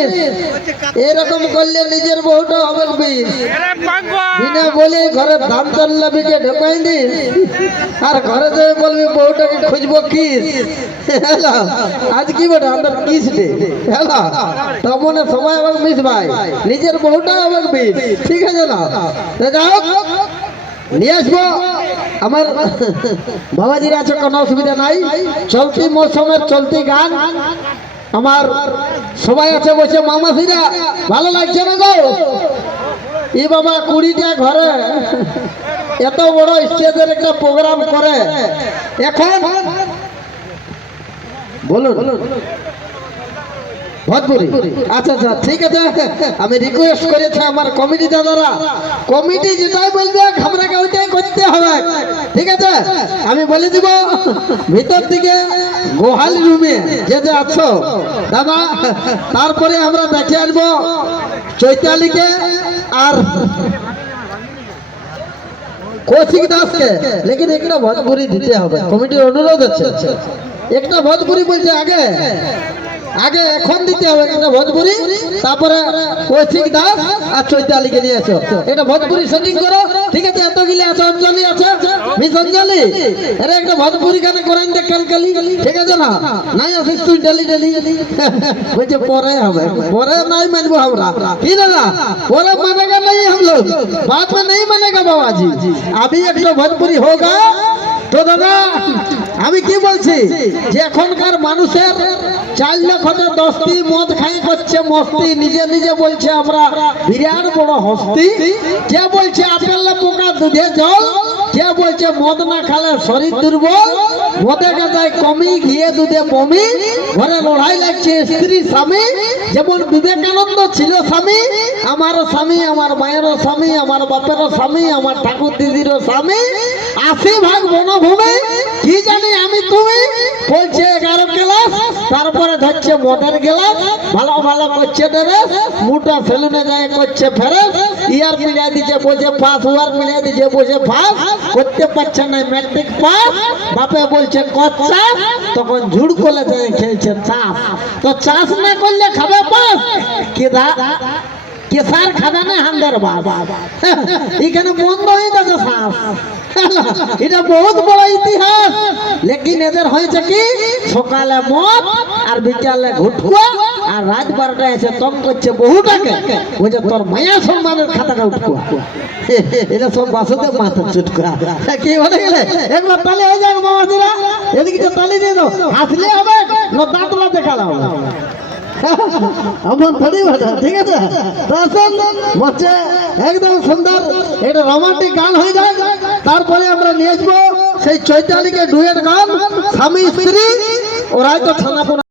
জানিস এরকম করলে নিজের বউটা হবে বিনা বলে ঘরে ধান চাল লাভিকে ঢোকাই দিস আর ঘরে যাবে বলবি বউটাকে খুঁজবো কিস। হ্যালো আজ কি বটে আমাদের কিস ডে। হ্যালো তখন সময় হবে মিস ভাই নিজের বউটা হবে বিষ, ঠিক আছে না? যাও নিয়ে আসবো আমার বাবাজির আছে, কোনো অসুবিধা নাই। চলতি মৌসুমের চলতি গান আমার সবাই আছে বসে মামাসিরা, ভালো লাগছে না গো? ই বাবা 20টা ঘরে এত বড় স্টেজের একটা প্রোগ্রাম করে এখন বলুন ভোজপুরি। আচ্ছা আচ্ছা ঠিক আছে, আমি রিকোয়েস্ট করেছি আমার কমিটি দাদারা, কমিটি যেটাই বলবে আপনাকে ওইটাই করতে হবে, ঠিক আছে? আমি বলে দিব ভিতর থেকে গোহাল রুমে যে যে আছো দাদা, তারপরে আমরা দেখে আসবো চৈতালিকে আর কৌশিক দাসকে। লেকিন একটা ভোজপুরি দিতে হবে, কমিটির অনুরোধ আছে। একটা ভোজপুরি বলছে আগে আগে এখন দিতে হবে একটা ভোজপুরি, তারপরে কৌশিক দাস আর চৈতালিকে নিয়ে আসো। এটা ভোজপুরি সেটিং করো, ঠিক আছে? এতগুলি আছে, অঞ্জলি আছে, মিস অঞ্জলি, আরে একটা ভোজপুরি গানে করেন দে কালকালি, ঠিক আছে না? নাই আসিস তুই ডেলি ডেলি বলছে পরে হবে, পরে নাই মানবো আমরা, কি দাদা? পরে মানেগা नहीं हम लोग, बात में नहीं मानेगा बाबा जी, अभी एक तो भोजपुरी होगा। তো দাদা আমি কি বলছি যে এখনকার মানুষের 4 লাখ হতে 10টি মদ খাই করছে মস্তি, নিজে নিজে বলছে আমরা বিরাট বড় হস্তি। কে বলছে আপেলে পোকা দুধে জল, কে বলছে মদ না খালে শরীর দুর্বল, মদে গাদায় কমি ঘিয়ে দুধে বমি, ঘরে লড়াই লাগছে স্ত্রী স্বামী। যেমন বিবেকানন্দ ছিল স্বামী, আমারও স্বামী, আমার মায়েরও স্বামী, আমার বাপেরও স্বামী, আমার ঠাকুর দিদিরও স্বামী। 80 ভাগ বনভূমি, কি জানি আমি তুমি বলছে 11 ক্লাস, তারপরে ধরছে মদের গ্লাস, ভালো ভালো করছে ড্রেস, মুটা সেলুনে যায় করছে ফেরেস, ইয়ার মিলিয়ে দিচ্ছে বলছে পাস, ওয়ার মিলিয়ে দিচ্ছে বলছে পাস, করতে পারছে না ম্যাট্রিক পাস, বাপে বলছে কচ্চা, তখন ঝুড় কোলে যায় খেলছে চাষ। তো চাষ না করলে খাবে পাস, কেদা কেসার খাবে না হান্ডের বাবা, এখানে বন্ধ হয়ে যাচ্ছে শ্বাস। এটা বহুত বড় ইতিহাস। লেকিন এদের হয়েছে কি সকালে মদ আর বিকালে ঘুটকুয়া আর রাত 12টায় এসে তং করছে বহুটাকে, বলছে তোর মায়া সম্মানের খাতাটা উঠকুয়া। এটা সব বাসুদেব মাথা চুটকুয়া। কি বলে গেলে একবার তালি হয়ে যাক মামাদিরা, এদিকে তালি দিয়ে দাও, হাসলে হবে না দাঁতলা দেখালে হবে। আমার থোড়ি বাটা, ঠিক আছে? মচ্ছে একদম সুন্দর এটা রোমান্টিক গান হয়ে যায়। তারপরে আমরা নিয়ে আসবো সেই চৈতালিকে ডুয়েট গান, স্বামী স্ত্রী, ওরাই তো ছানা